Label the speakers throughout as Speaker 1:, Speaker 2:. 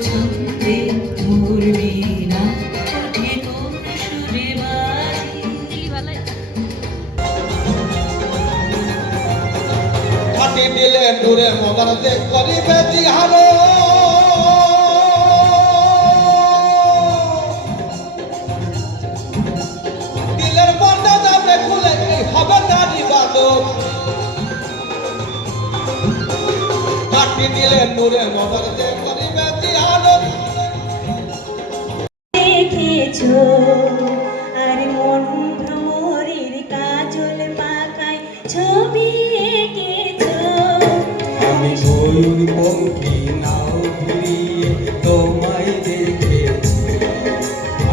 Speaker 1: ছন্দে মরবি না। দিলে দূরে মদারতে করিবে দিহারে দিলের বন্ধা যাবে খুলে হবে তারি বাদক? করিবে
Speaker 2: ছবি
Speaker 3: আমি ময়ূর পঙ্খী নাও ফিরিয়ে তোমায় দেখেছি।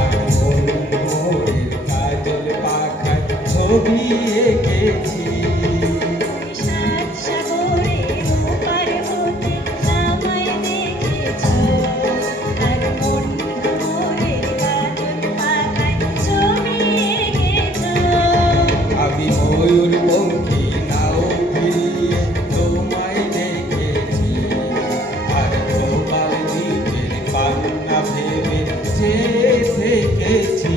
Speaker 3: আর মন মোরের কাজল পাখায় ছবি এঁকেছি।
Speaker 2: সাত
Speaker 3: পান্না ভেবে যে থেকেছি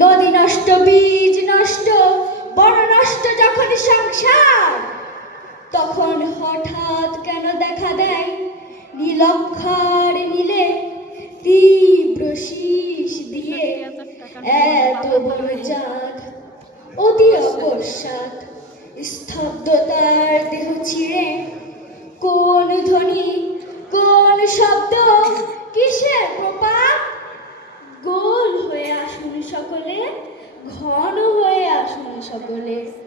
Speaker 2: নদী নষ্ট বীজ নষ্ট বড় নষ্ট যখন সংসার তখন হঠাৎ কেন দেখা দেয়? নীলক্ষর নীলে তীব্র শীষ দিয়ে এত বড় চাঁদ অতি অকস্মাৎ স্তব্ধতার দেহ ছিঁড়ে। কোন ধ্বনি, কোন শব্দ, কিসের প্রপাত? গোল হয়ে আসুন সকলে, ঘন হয়ে আসুন সকলে।